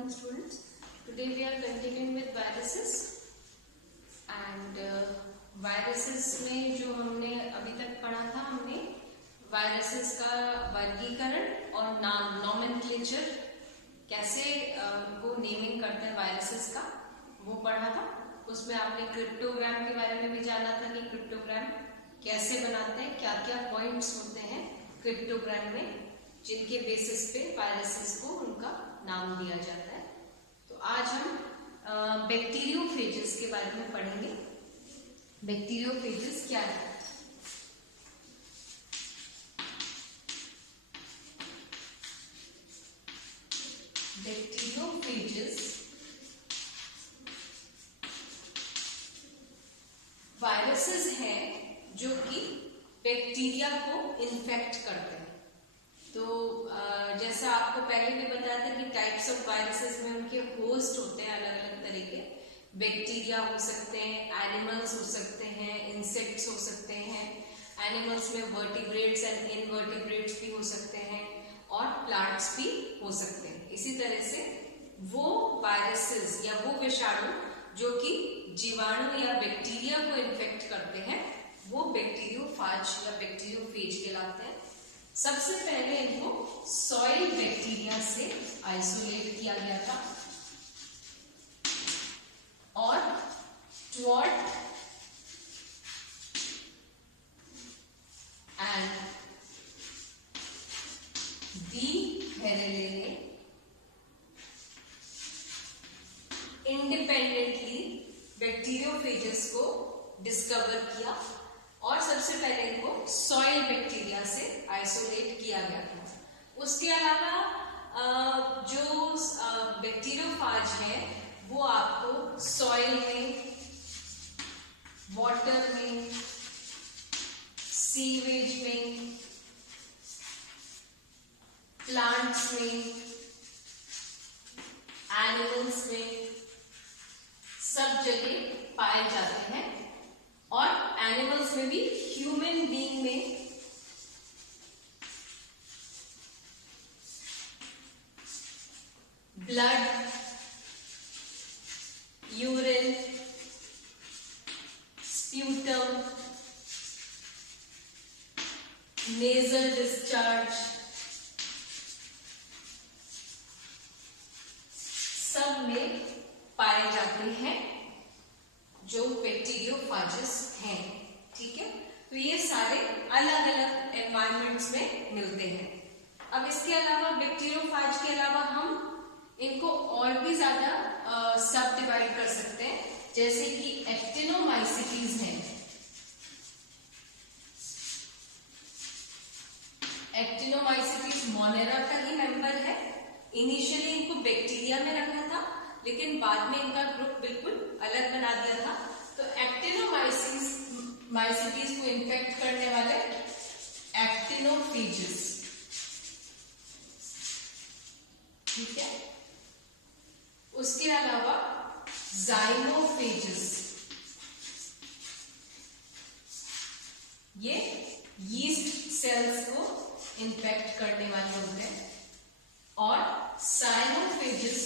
morning students. Today we are continuing with viruses and viruses में जो हमने अभी तक पढ़ा था, हमने viruses का वर्गीकरण और नाम नॉमेनक्लेचर कैसे उनको नेमिंग करते हैं viruses का, वो पढ़ा था। उसमें आपने क्रिप्टोग्राम के बारे में भी जाना था कि क्रिप्टोग्राम कैसे बनाते हैं, क्या क्या पॉइंट्स होते हैं क्रिप्टोग्राम में जिनके बेसिस पे वायरसेस को उनका नाम दिया जाता है। तो आज हम बैक्टीरियोफेजेस के बारे में पढ़ेंगे। बैक्टीरियोफेजेस क्या है? बैक्टीरियोफेजेस वायरसेस हैं जो कि बैक्टीरिया को इन्फेक्ट करते हैं। तो जैसा आपको पहले भी बताया था कि टाइप्स ऑफ वायरसेस में उनके होस्ट होते हैं अलग अलग तरह के। बैक्टीरिया हो सकते हैं, एनिमल्स हो सकते हैं, इंसेक्ट्स हो सकते हैं। एनिमल्स में वर्टिब्रेट्स एंड इनवर्टिब्रेट्स भी हो सकते हैं और प्लांट्स भी हो सकते हैं। इसी तरह से वो वायरसेस या वो विषाणु जो कि जीवाणु या बैक्टीरिया को इन्फेक्ट करते हैं वो बैक्टीरियोफाज या बैक्टीरियोफेज कहलाते हैं। सबसे पहले इनको सॉइल बैक्टीरिया से आइसोलेट किया गया था और ट्वॉर्ट एंड डी हेरेले ने इंडिपेंडेंटली बैक्टीरियोफेजेस को डिस्कवर किया और सबसे पहले इनको सॉइल बैक्टीरिया से आइसोलेट किया गया था। उसके अलावा जो बैक्टीरियोफाज है वो आपको सॉइल में, वाटर में, सीवेज में, प्लांट्स में, एनिमल्स में सब जगह पाए जाते हैं और एनिमल्स में भी, ह्यूमन बीइंग में blood, urine, sputum, nasal discharge सब में पाए जाते हैं जो बैक्टीरियोफाजेस हैं। ठीक है, तो ये सारे अलग अलग एनवायरमेंट्स में मिलते हैं। अब इसके अलावा बैक्टीरियोफाज के अलावा हम इनको और भी ज्यादा सब डिवाइड कर सकते हैं, जैसे कि एक्टिनोमाइसीटीज हैं। एक्टिनोमाइसीटीज मोनेरा का ही मेंबर है। इनिशियली इनको बैक्टीरिया में रखा था लेकिन बाद में इनका ग्रुप बिल्कुल अलग बना दिया था। तो एक्टिनोमाइसीटीज को इन्फेक्ट करने वाले एक्टिनोफेजेस, ठीक है। उसके अलावा जाइनोफेजेस, ये यीस्ट सेल्स को इन्फेक्ट करने वाले होते हैं। और साइनोफेजेस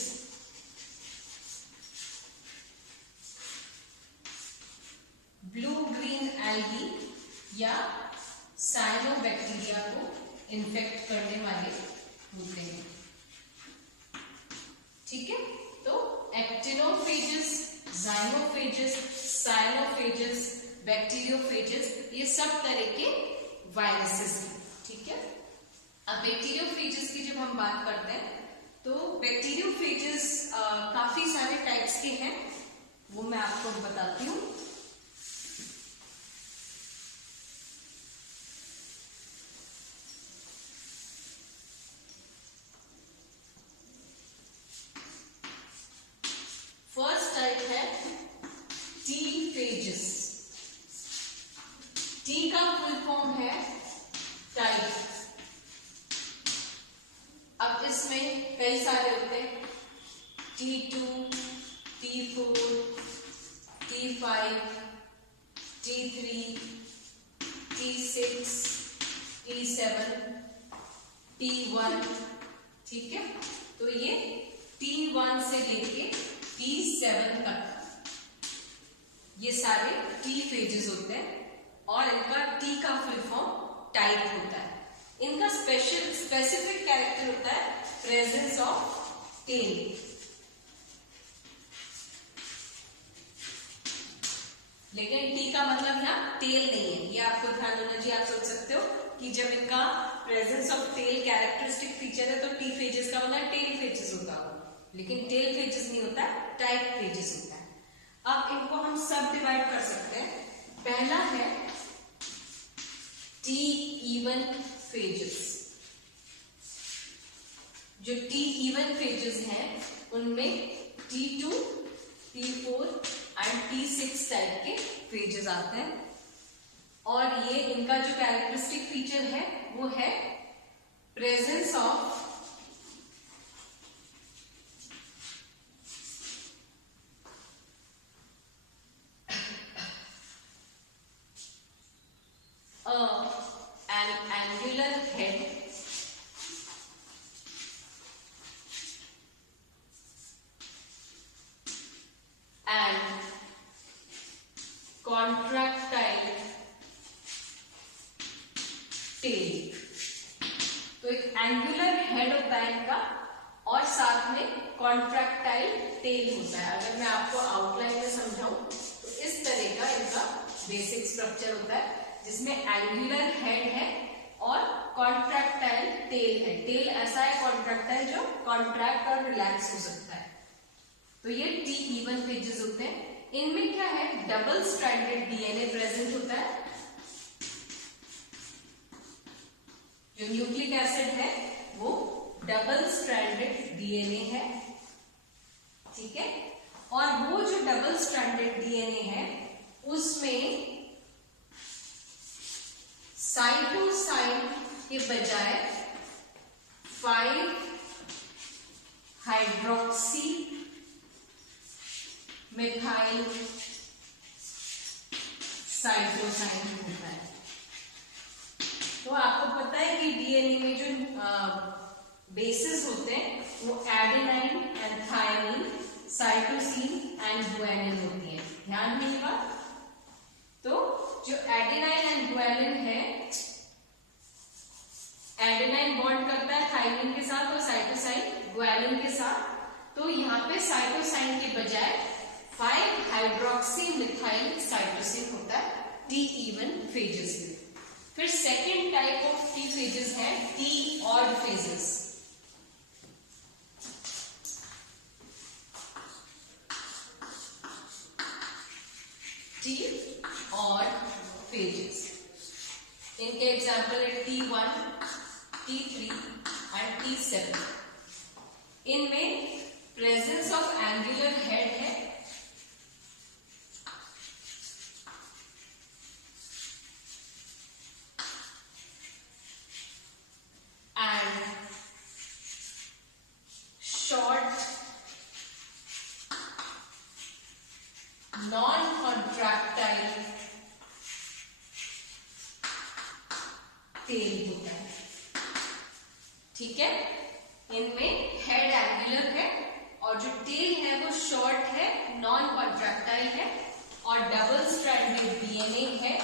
ब्लू ग्रीन एल्गी या साइनोबैक्टीरिया को इन्फेक्ट करने वाले होते हैं। ठीक है, तो एक्टिनोफेजेस, जाइनोफेजेस, साइनोफेजेस, बैक्टीरियोफेजेस, ये सब तरह के वायरसेस हैं। ठीक है, अब बैक्टीरियोफेजेस की जब हम बात करते हैं तो बैक्टीरियोफेजेस काफी सारे टाइप्स के हैं, वो मैं आपको बताती हूँ। फर्स्ट टाइप है टी फेजेस। टी का फुल फॉर्म है टाइप। अब इसमें कई सारे होते हैं, T2, T4, T5, T3, T6, T7, T1। ठीक है, तो ये T1 से लेके T7 तक ये सारे T फेजेस होते हैं और इनका T का फुल फॉर्म टाइप होता है। इनका स्पेसिफिक कैरेक्टर होता है प्रेजेंस ऑफ टेल। लेकिन T का मतलब यहाँ टेल नहीं है, ये आपको ध्यान देना चाहिए। आप सोच सकते हो कि जब इनका presence of tail characteristic feature है तो T फेजेस का मतलब टेल फेजेस होता है, लेकिन टेल फेजेस नहीं होता, टाइप फेजेस होता है। अब इनको हम सब डिवाइड कर सकते हैं। पहला है T इवन फेजेस। जो T इवन फेजेस हैं उनमें T2, T4 and T6 type के फेजेस आते हैं और ये इनका जो कैरेक्टरिस्टिक फीचर है वो है presence of an angular head and contractile tail। तो एक एंगुलर हेड होता है इनका और साथ में कॉन्ट्रैक्टाइल टेल होता है। अगर मैं आपको आउटलाइन में समझाऊं तो इस तरह का इनका बेसिक स्ट्रक्चर होता है जिसमें एंगुलर हेड है और कॉन्ट्रैक्टाइल टेल है। टेल ऐसा है कॉन्ट्रैक्टाइल जो कॉन्ट्रैक्ट और रिलैक्स हो सकता है। तो ये T इवन फेजेस होते हैं। इनमें क्या है, डबल स्ट्रैंडेड डीएनए प्रेजेंट होता है। जो न्यूक्लिक एसिड है वो डबल स्ट्रैंडेड डीएनए है, ठीक है। और वो जो डबल स्ट्रैंडेड डीएनए है उसमें साइटोसाइन के बजाय 5 हाइड्रोक्सी मिथाइल साइटोसाइन होता है। तो आपको पता है कि डीएनए में जो बेसिस होते हैं वो adenine and thymine, cytosine and guanine होती है। ध्यान में ये बात। तो जो एडेनाइन एंड ग्वानिन है, एडेनाइन बॉन्ड करता है थायमिन के साथ और साइटोसाइन ग्वानिन के साथ। तो यहाँ पे साइटोसाइन के बजाय 5 हाइड्रोक्सी मिथाइल साइटोसिन होता है T इवन फेजेस में। फिर second type of T phages है T odd phages. T odd phages, इनके एग्जाम्पल है T1, T3 एंड T7। इनमें प्रेजेंस ऑफ एंगुलर हेड है and short non contractile tail होता है, ठीक है। इनमें हेड एंगुलर है और जो टेल है वो शॉर्ट है, नॉन कॉन्ट्रैक्टाइल है और डबल स्ट्रैंडेड डीएनए है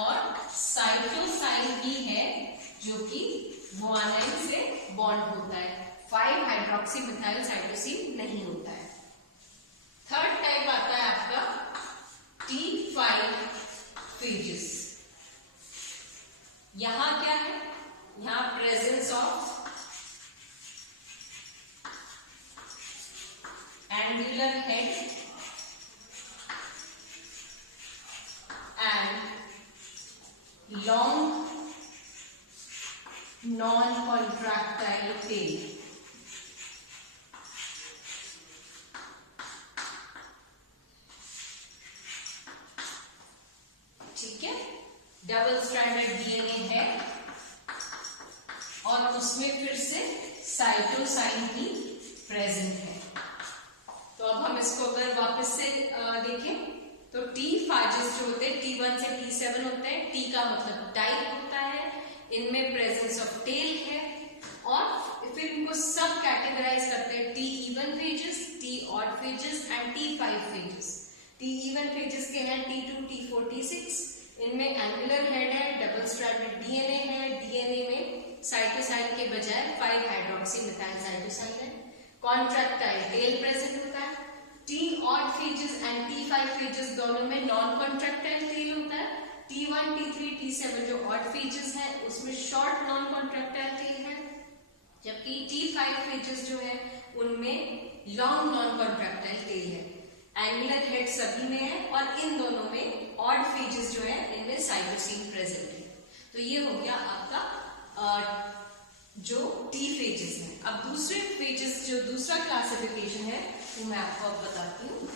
और साइटोसाइन भी है जो कि गुआनाइन से बॉन्ड होता है। 5 हाइड्रोक्सी मिथाइल साइटोसिन नहीं होता है। थर्ड टाइप आता है आपका T5 फेजेस। यहां क्या है, यहां presence of angular head and long non contractile tail. ठीक है, डबल स्ट्रैंडेड डीएनए है और उसमें फिर से साइटोसाइन भी प्रेजेंट है। तो अब हम इसको अगर वापस से देखें तो T फेजेस जो होते हैं T1 से T7 होते हैं। T का मतलब टाइप होता है, इनमें प्रेजेंस ऑफ टेल है और फिर इनको सब कैटेगराइज करते हैं, T even phases, T odd phases and T 5 phases. T even phases के हैं T2, T4, T6। इनमें एंगुलर हेड है, डबल स्ट्रैंडेड डीएनए है, डीएनए में साइटोसाइन के बजाय 5 हाइड्रोक्सी मिथाइल साइटोसाइन है, कॉन्ट्रैक्टाइल टेल प्रेजेंट होता है। T odd phases and T 5 phases दोनों में नॉन कॉन्ट्रैक्टाइल टेल होता है। T1, T3, T7 जो ऑड फेजेस है उसमें शॉर्ट नॉन कॉन्ट्रैक्टाइल टेल है, जबकि T5 फेजेस जो है उनमें लॉन्ग नॉन कॉन्ट्रैक्टाइल टेल है। एंगुलर हेड सभी में है और इन दोनों में ऑड फेजेस जो है इनमें साइटोसिन प्रेजेंट है। तो ये हो गया आपका जो टी फेजेस है। अब दूसरे फेजेस जो दूसरा क्लासिफिकेशन है वो मैं आपको अब बताती हूँ।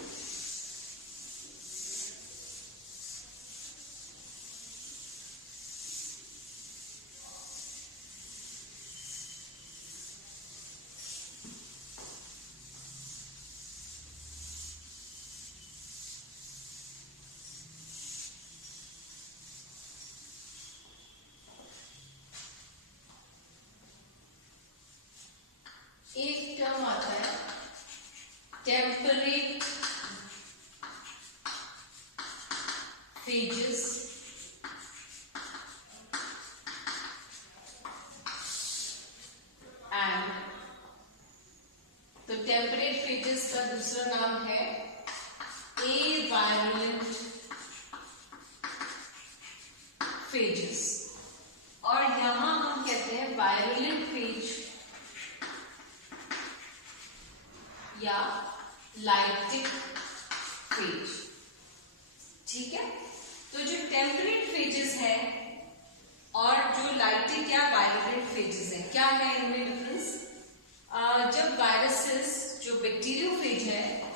एक टर्म आता है टेम्परेट फेजेस एंड, तो टेम्परेट फेजेस का दूसरा नाम है एवायलेंट फेजेस, और यहां हम कहते हैं वायलेंट फेज या लाइटिक फेज। ठीक है, तो जो टेम्परेट फेजेस है और जो लाइटिक या वायलेंट फेजेस है, क्या है इनमें डिफरेंस? जब वायरसेस, जो बैक्टीरियोफेज है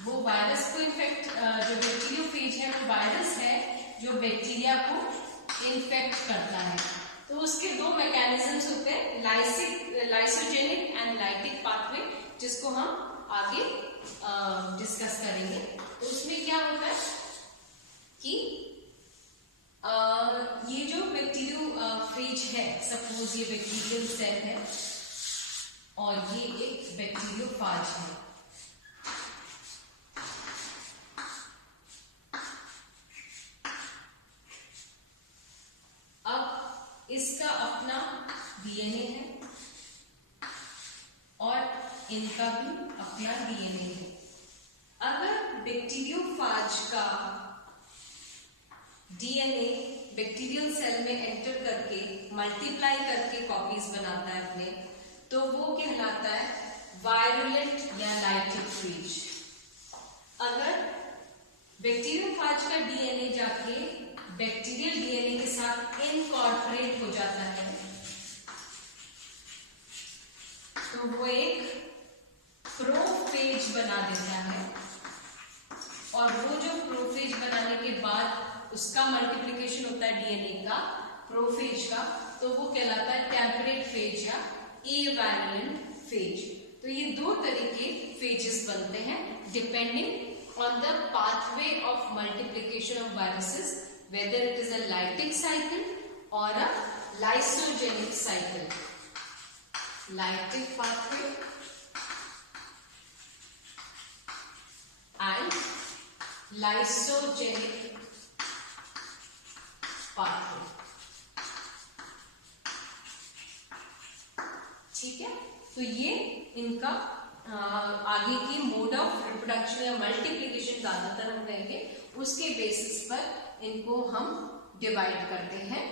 वो वायरस को इन्फेक्ट, जो बैक्टीरियोफेज है वो वायरस है जो बैक्टीरिया को इन्फेक्ट करता है। तो उसके दो मैकेनिज्म्स होते हैं, लाइसोजेनिक एंड लाइटिक पाथवे, जिसको हम आगे डिस्कस करेंगे। तो उसमें क्या होता है कि ये जो बैक्टीरियोफेज है, सपोज ये बैक्टीरियल सेल है और ये एक बैक्टीरियोफाज है। अब इसका अपना डीएनए है और इनका भी अपना डीएनए है। अगर बैक्टीरियोफाज का डीएनए बैक्टीरियल सेल में एंटर करके मल्टीप्लाई करके कॉपीज बनाता है अपने, तो वो कहलाता है वायरुलेंट या लाइटिक फेज। अगर बैक्टीरियोफाज का डीएनए जाके बैक्टीरियल डीएनए के साथ इनकॉर्पोरेट हो जाता है तो वो एक प्रोफेज बना देता है, और वो जो प्रोफेज बनाने के बाद उसका मल्टीप्लिकेशन होता है डीएनए का, प्रोफेज का, तो वो कहलाता है टेम्परेट फेज या एवायलेंट फेज। तो ये दो तरीके फेजेस बनते हैं depending on the pathway of multiplication of viruses, whether it is a lytic cycle or a lysogenic cycle. Lytic pathway and lysogenic pathway. ठीक है, तो ये इनका आगे की मोड ऑफ रिप्रोडक्शन या मल्टीप्लिकेशन ज्यादातर हम कहेंगे, उसके बेसिस पर इनको हम डिवाइड करते हैं।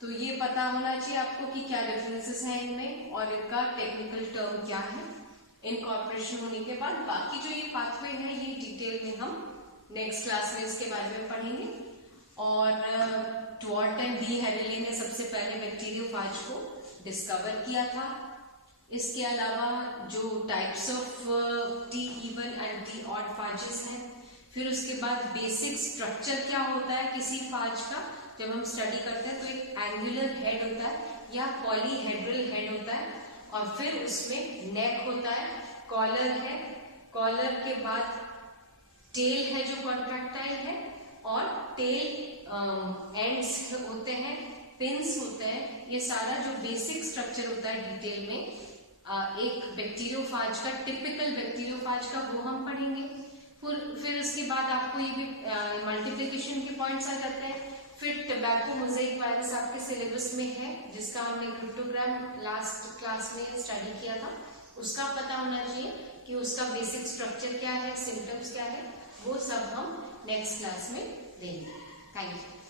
तो ये पता होना चाहिए आपको कि क्या डिफरेंसेस हैं इनमें और इनका टेक्निकल टर्म क्या है। इनकॉर्पोरेशन होने के बाद बाकी जो ये पाथवे है ये डिटेल में हम नेक्स्ट क्लास में इसके बारे में पढ़ेंगे। और ट्वॉर्ट एंड डी हेरेले ने सबसे पहले बैक्टीरियोफाज को डिस्कवर किया था। इसके अलावा जो types of T even and T odd phases हैं, फिर उसके बाद बेसिक स्ट्रक्चर क्या होता है किसी फाज का, जब हम स्टडी करते हैं तो एक एंगुलर हेड होता है या पॉलीहेड्रल हेड होता है, और फिर उसमें नेक होता है, कॉलर है, कॉलर के बाद टेल है जो कॉन्ट्रैक्टाइल है, और टेल एंड्स होते हैं पिन्स होते हैं, ये सारा जो बेसिक स्ट्रक्चर होता है डिटेल में एक बैक्टीरियोफाज का, टिपिकल बैक्टीरियोफाज का, वो हम पढ़ेंगे। फिर उसके बाद आपको ये भी मल्टीप्लिकेशन के पॉइंट्स आ जाते हैं। फिर टोबैको मोज़ेक वायरस आपके सिलेबस में है, जिसका हमने क्रिप्टोग्राम लास्ट क्लास में स्टडी किया था, उसका पता होना चाहिए कि उसका बेसिक स्ट्रक्चर क्या है, सिम्टम्स क्या है, वो सब हम नेक्स्ट क्लास में देंगे। Thank you.